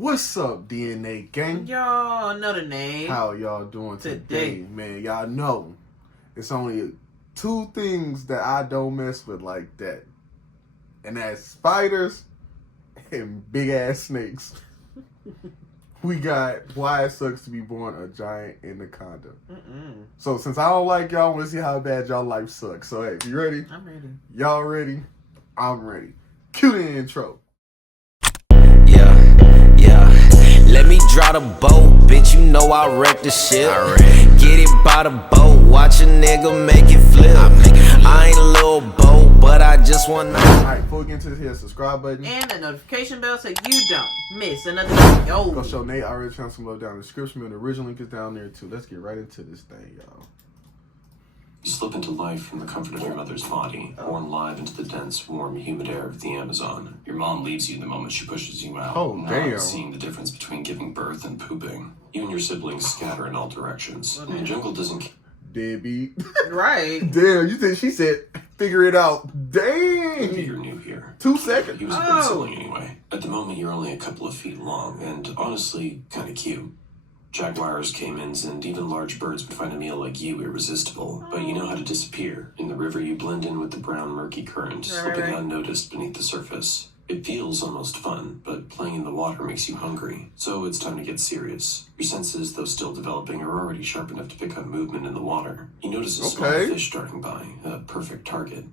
What's up, DNA gang? Y'all know the name. How y'all doing today? Man, y'all know it's only two things that I don't mess with like that. And that's spiders and big ass snakes. We got Why It Sucks to Be Born a Giant Anaconda. So since I don't like y'all, I want to see how bad y'all life sucks. So hey, you ready? I'm ready. Y'all ready? I'm ready. Cue the intro. Let me draw the boat, bitch, you know I wreck the shit. Get it by the boat, watch a nigga make it flip. I ain't a little boat, but I just wanna. Alright, before we get into this, hit the subscribe button. And the notification bell so you don't miss another video. Go show Nate already channel some love down in the description. The original link is down there too. Let's get right into this thing, y'all. You slip into life from the comfort of your mother's body, born live into the dense, warm, humid air of the Amazon. Your mom leaves you the moment she pushes you out. Oh, damn. Not seeing the difference between giving birth and pooping. You and your siblings scatter in all directions. And the jungle doesn't... Deadbeat. Right. Damn, you think she said, figure it out. Dang. You're new here. 2 seconds. He was a good sibling anyway. At the moment, you're only a couple of feet long, and honestly, kind of cute. Jaguars, caimans, and even large birds would find a meal like you irresistible, but you know how to disappear. In the river, you blend in with the brown, murky current, slipping unnoticed beneath the surface. It feels almost fun, but playing in the water makes you hungry, so it's time to get serious. Your senses, though still developing, are already sharp enough to pick up movement in the water. You notice a small fish darting by, a perfect target.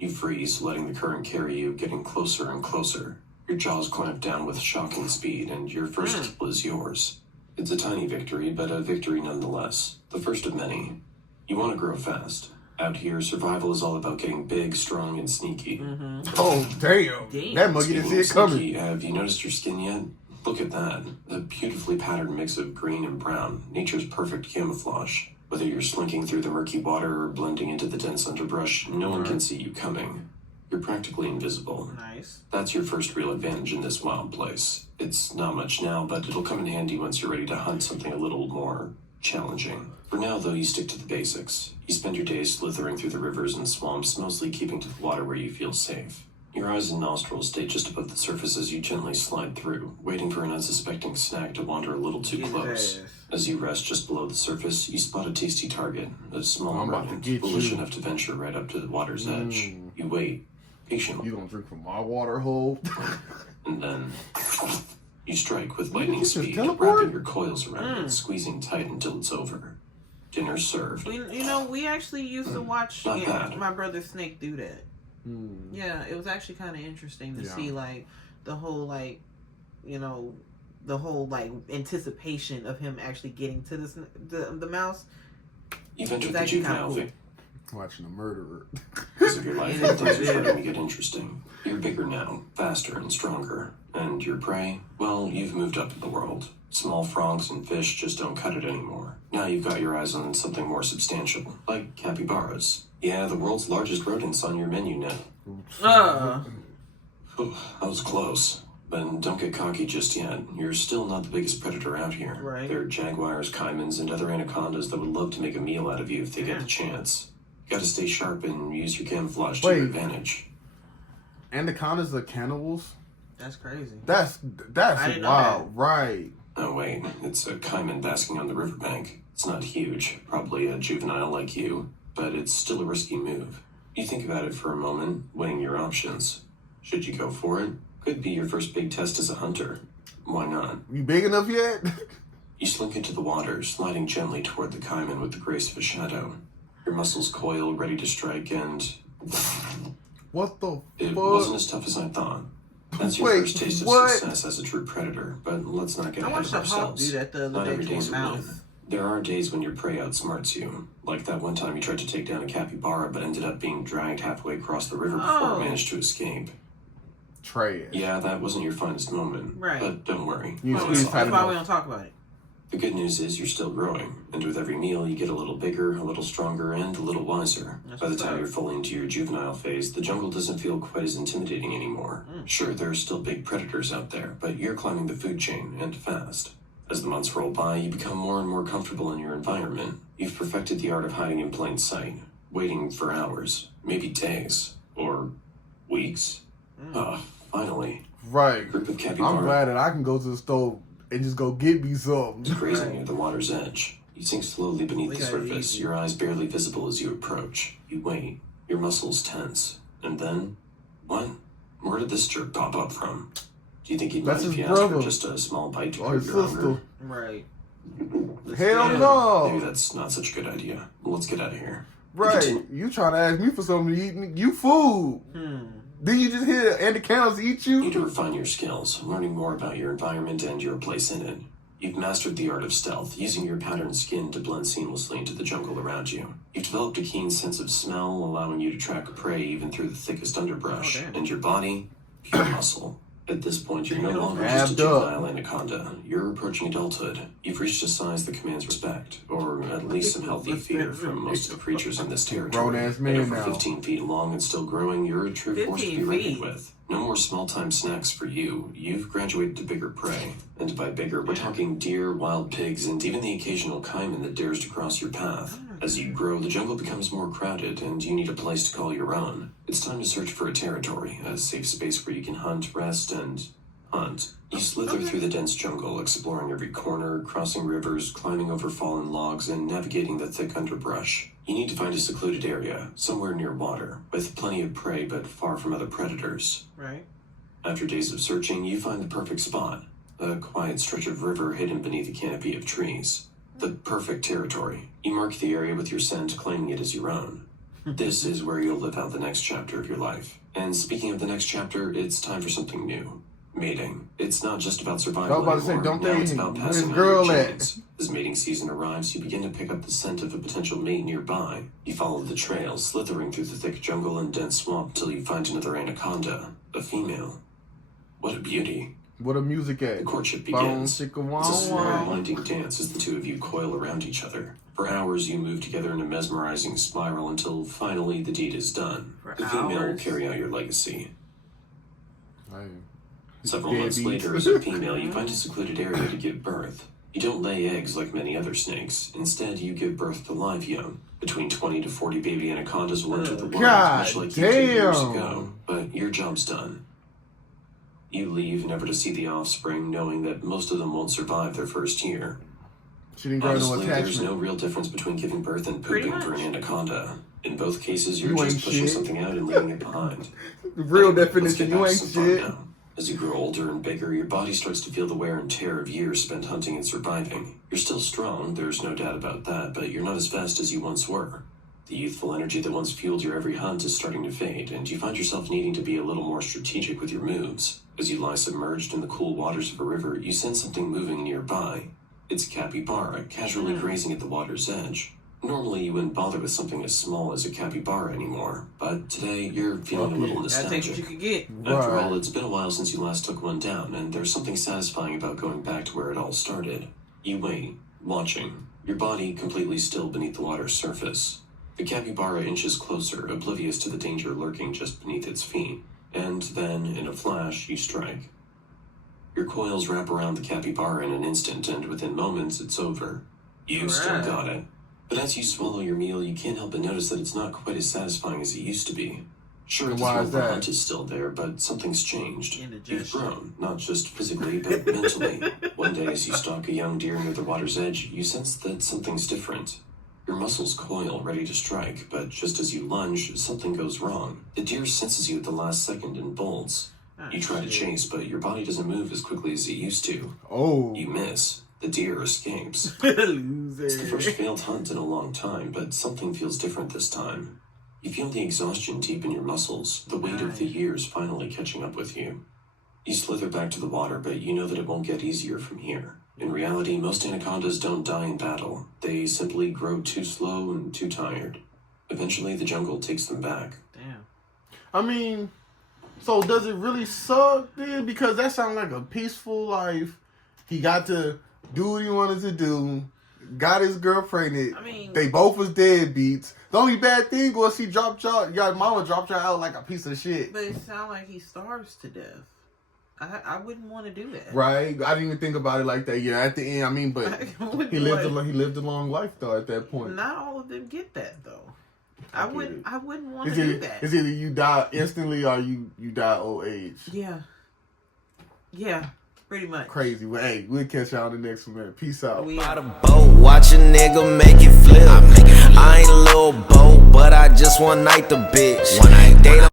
You freeze, letting the current carry you, getting closer and closer. Your jaws clamp down with shocking speed, and your first kill is yours. It's a tiny victory, but a victory nonetheless. The first of many. You want to grow fast. Out here, survival is all about getting big, strong, and sneaky. Oh, damn. That monkey didn't see it coming. Sneaky, have you noticed your skin yet? Look at that. A beautifully patterned mix of green and brown. Nature's perfect camouflage. Whether you're slinking through the murky water or blending into the dense underbrush, no one can see you coming. You're practically invisible. Nice. That's your first real advantage in this wild place. It's not much now, but it'll come in handy once you're ready to hunt something a little more challenging. For now, though, you stick to the basics. You spend your days slithering through the rivers and swamps, mostly keeping to the water where you feel safe. Your eyes and nostrils stay just above the surface as you gently slide through, waiting for an unsuspecting snack to wander a little too close. As you rest just below the surface, you spot a tasty target, a small rodent, foolish enough to venture right up to the water's edge. You wait. Patiently. You gonna drink from my water hole? And then you strike with lightning speed, wrapping your coils around it, squeezing tight until it's over. Dinner's served. You know, we actually used to watch my brother Snake do that. Yeah, it was actually kind of interesting to see, like, the whole, like, you know, the whole, like, anticipation of him actually getting to the mouse. You've entered the juvenile phase. Watching a murderer. Because of your life, things are starting to get interesting. You're bigger now, faster and stronger. And your prey? Well, you've moved up in the world. Small frogs and fish just don't cut it anymore. Now you've got your eyes on something more substantial, like capybaras. Yeah, the world's largest rodents on your menu now. That was close. But don't get cocky just yet. You're still not the biggest predator out here. Right. There are jaguars, caimans, and other anacondas that would love to make a meal out of you if they get the chance. You gotta stay sharp and use your camouflage to your advantage. Anacondas are cannibals? That's crazy. That's wild, right? Oh wait, it's a caiman basking on the riverbank. It's not huge, probably a juvenile like you, but it's still a risky move. You think about it for a moment, weighing your options. Should you go for it? Could be your first big test as a hunter. Why not? You big enough yet? You slink into the water, sliding gently toward the caiman with the grace of a shadow. Your muscles coil, ready to strike, and... What the fuck? It wasn't as tough as I thought. That's your first taste of success as a true predator, but let's not get ahead of ourselves. I watched a hawk do that the other day to a mouse. There are days when your prey outsmarts you. Like that one time you tried to take down a capybara, but ended up being dragged halfway across the river before it managed to escape. Trash. Yeah, that wasn't your finest moment. Right. But don't worry. That's why we don't talk about it. The good news is you're still growing, and with every meal you get a little bigger, a little stronger, and a little wiser. By the time you're fully into your juvenile phase, the jungle doesn't feel quite as intimidating anymore. Sure, there are still big predators out there, but you're climbing the food chain, and fast. As the months roll by, you become more and more comfortable in your environment. You've perfected the art of hiding in plain sight, waiting for hours, maybe days, or weeks. Finally. Right. A group of I'm capybara glad that I can go to the store and just go get me something. is grazing near the water's edge. You sink slowly beneath the surface, your eyes barely visible as you approach. You wait, your muscles tense. And then, what? Where did this jerk pop up from? Do you think he'd mind if you asked for just a small bite to curb your hunger? Right. Hell no. Maybe that's not such a good idea. Let's get out of here. Right. You trying to ask me for something to eat? You food. Then you just hear Anacondas eat you? You need to refine your skills, learning more about your environment and your place in it. You've mastered the art of stealth, using your patterned skin to blend seamlessly into the jungle around you. You've developed a keen sense of smell, allowing you to track prey even through the thickest underbrush. And your body, pure muscle. At this point, you're no longer just a juvenile anaconda. You're approaching adulthood. You've reached a size that commands respect, or at least some healthy fear from most of the creatures in this territory. Grown-ass man over now. 15 feet long and still growing, you're a true force to be 15 reckoned feet. with. No more small-time snacks for you. You've graduated to bigger prey. And by bigger, we're talking deer, wild pigs, and even the occasional caiman that dares to cross your path. As you grow, the jungle becomes more crowded, and you need a place to call your own. It's time to search for a territory, a safe space where you can hunt, rest, and hunt. You slither through the dense jungle, exploring every corner, crossing rivers, climbing over fallen logs, and navigating the thick underbrush. You need to find a secluded area, somewhere near water, with plenty of prey but far from other predators. Right. After days of searching, you find the perfect spot. A quiet stretch of river hidden beneath a canopy of trees. The perfect territory. You mark the area with your scent, claiming it as your own. This is where you'll live out the next chapter of your life. And speaking of the next chapter, it's time for something new. Mating. It's not just about survival I was about to say, anymore. don't Now they- it's about where's passing on girl your at? genes. As mating season arrives, you begin to pick up the scent of a potential mate nearby. You follow the trail, slithering through the thick jungle and dense swamp until you find another anaconda, a female. What a beauty. What a music at? The courtship Bone, begins. chicka, It's a slow, wow. winding dance as the two of you coil around each other. For hours, you move together in a mesmerizing spiral until finally the deed is done. For The female will hours? carry out your legacy. Hey. Several months Deadbeats. later, as a female, you find a secluded area to give birth. You don't lay eggs like many other snakes. Instead, you give birth to live young. Between 20 to 40 baby anacondas will enter the world, God much like you did years damn. ago. But your job's done. You leave never to see the offspring, knowing that most of them won't survive their first year. She didn't grow no Honestly, there's attachment. no real difference between giving birth and Pretty pooping for an much. anaconda. In both cases, you're You just ain't pushing shit. something out and leaving it behind. The real Let's definition, get you back ain't to some fun shit. now. As you grow older and bigger, your body starts to feel the wear and tear of years spent hunting and surviving. You're still strong, there's no doubt about that, but you're not as fast as you once were. The youthful energy that once fueled your every hunt is starting to fade, and you find yourself needing to be a little more strategic with your moves. As you lie submerged in the cool waters of a river, you sense something moving nearby. It's a capybara, casually grazing at the water's edge. Normally, you wouldn't bother with something as small as a capybara anymore, but today you're feeling a little Gotta take what nostalgic. you could get. After Right. all, it's been a while since you last took one down, and there's something satisfying about going back to where it all started. You wait, watching, your body completely still beneath the water's surface. The capybara inches closer, oblivious to the danger lurking just beneath its feet. And then, in a flash, you strike. Your coils wrap around the capybara in an instant, and within moments, it's over. You still Right. got it. But as you swallow your meal, you can't help but notice that it's not quite as satisfying as it used to be. Sure, And the why thrill is of the that? hunt is still there, but something's changed. You've Indigestion. grown, not just physically, but mentally. One day, as you stalk a young deer near the water's edge, you sense that something's different. Your muscles coil, ready to strike, but just as you lunge, something goes wrong. The deer senses you at the last second and bolts. You try to chase, but your body doesn't move as quickly as it used to. Oh. You miss. The deer escapes. It's the Loser. first failed hunt in a long time, but something feels different this time. You feel the exhaustion deep in your muscles, the weight of the years finally catching up with you. You slither back to the water, but you know that it won't get easier from here. In reality, most anacondas don't die in battle. They simply grow too slow and too tired. Eventually, the jungle takes them back. Damn. I mean, so does it really suck then? Because that sounds like a peaceful life. He got to do what he wanted to do. Got his girl pregnant. I mean- they both was deadbeats. The only bad thing was he dropped y'all. Your mama dropped y'all out like a piece of shit. But it sounds like he starves to death. I wouldn't want to do that. Right? I didn't even think about it like that. Yeah, at the end, I mean, but I wouldn't he lived want- he lived a long life though. At that point, Not all of them get that though. I I get wouldn't. it. I wouldn't want it's to do either, that. it's either you die instantly or you die old age. Yeah. Yeah, pretty much. Crazy. Well, hey, we'll catch y'all in the next one, man. Peace out. By the boat, watch a nigga make it flip. I ain't a little boat, but I just one night the bitch. One night,